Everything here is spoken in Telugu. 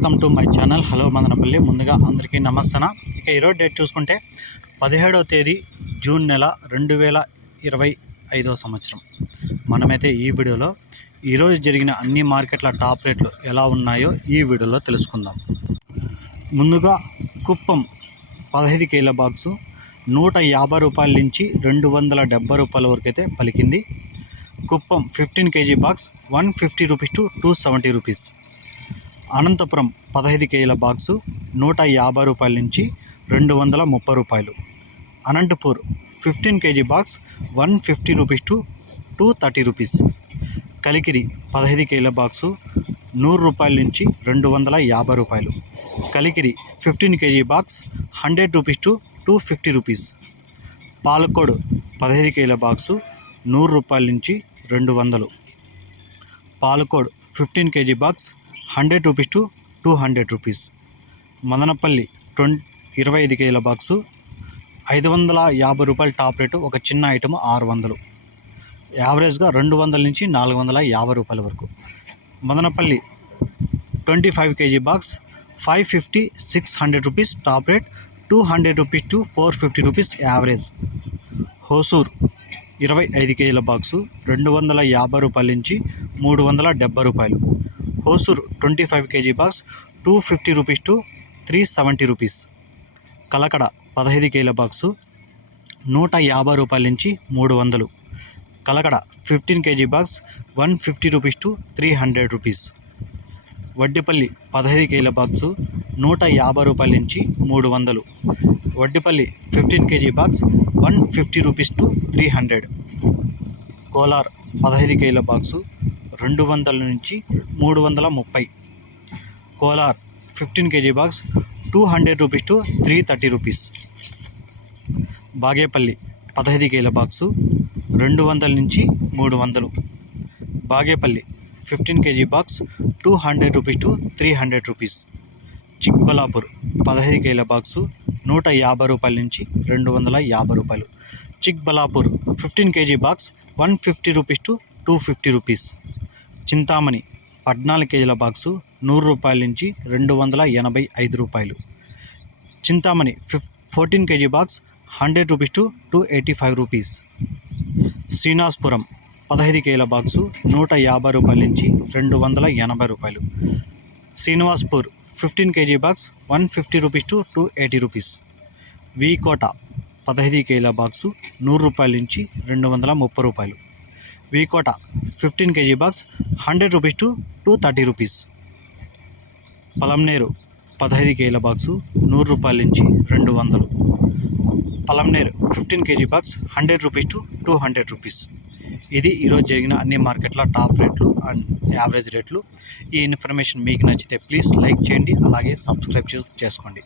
Welcome to my channel. Hello Madanapalle. ముందుగా అందరికీ నమస్తన. ఇక ఈరోజు డేట్ చూసుకుంటే పదిహేడవ తేదీ జూన్ నెల రెండు వేల ఇరవై ఐదవ సంవత్సరం. మనమైతే ఈ వీడియోలో ఈరోజు జరిగిన అన్ని మార్కెట్ల టాప్ రేట్లు ఎలా ఉన్నాయో ఈ వీడియోలో తెలుసుకుందాం. ముందుగా కుప్పం పదహైదు కేల బాక్సు నూట యాభై రూపాయల నుంచి రెండు వందల డెబ్బై రూపాయల వరకు అయితే పలికింది. Kuppam fifteen KG box one fifty rupees to two seventy rupees. Anantapuram పదహైదు కేజీల బాక్సు నూట యాభై రూపాయల నుంచి రెండు వందల ముప్పై రూపాయలు. Anantapur fifteen KG box one fifty rupees to two thirty rupees. Kalikiri పదహైదు కేజీల బాక్సు నూరు రూపాయల నుంచి రెండు వందల యాభై రూపాయలు. Kalikiri fifteen KG box hundred rupees to two fifty rupees. Palakodu పదహైదు కేజీల బాక్సు నూరు రూపాయల నుంచి రెండు వందలు. Palakod fifteen KG box hundred rupees to two hundred rupees. Madanapalle ట్వం ఇరవై ఐదు కేజీల బాక్సు ఐదు వందల యాభై రూపాయల టాప్ రేటు ఒక చిన్న ఐటమ్ ఆరు వందలు. యావరేజ్గా రెండు వందల నుంచి నాలుగు వందల యాభై రూపాయల వరకు. Madanapalle twenty five KG box five fifty six hundred rupees top rate two hundred rupees to four fifty rupees average. Hosur ఇరవై ఐదు కేజీల బాక్సు రెండు వందల యాభై రూపాయల నుంచి మూడు వందల డెబ్బై రూపాయలు. Hosur twenty five KG box two fifty rupees to three seventy rupees. Kalakada పదహైదు కేజీల బాక్సు నూట యాభై రూపాయల నుంచి మూడు వందలు. Kalakada fifteen KG box one fifty rupees to three hundred rupees. Vaddipalli పదహైదు కేజీల బాక్సు నూట యాభై రూపాయల నుంచి మూడు వందలు. Vaddipalli fifteen KG box one fifty rupees to three hundred. Kolar పదహైదు కేజీల బాక్సు రెండు వందల నుంచి మూడు వందల ముప్పై. Kolar fifteen KG box two hundred rupees to three thirty rupees. Bagepalli పదహైదు కేజీల బాక్సు రెండు వందల నుంచి మూడు వందలు. Bagepalli fifteen KG box two hundred rupees to three hundred rupees. Chikballapur పదహైదు కేజీల బాక్సు నూట యాభై రూపాయల నుంచి రెండు వందల యాభై రూపాయలు. Chikballapur fifteen KG box one fifty rupees to two fifty rupees. Chintamani పద్నాలుగు కేజీల బాక్సు నూరు రూపాయల నుంచి రెండు వందల ఎనభై ఐదు రూపాయలు. చింతామణి ఫిఫ్ fourteen KG box hundred rupees to two eighty five rupees. Srinivasapuram పదహైదు కేజీల బాక్సు నూట యాభై రూపాయల నుంచి రెండు వందల ఎనభై రూపాయలు. Srinivaspur fifteen KG box one fifty rupees to two eighty rupees. V Kota పదహైదు కేజీల బాక్సు నూరు రూపాయల నుంచి రెండు వందల ముప్పై రూపాయలు. Vkota fifteen KG box hundred rupees to two thirty rupees Palamaneru పదహైదు కేజీల బాక్సు నూరు రూపాయల నుంచి రెండు వందలు. Palamaneru fifteen KG box hundred rupees to two hundred rupees ఇది ఈరోజు జరిగిన అన్ని మార్కెట్ల టాప్ రేట్లు అండ్ యావరేజ్ రేట్లు. ఈ ఇన్ఫర్మేషన్ మీకు నచ్చితే ప్లీజ్ లైక్ చేయండి అలాగే సబ్స్క్రైబ్ చేసుకోండి.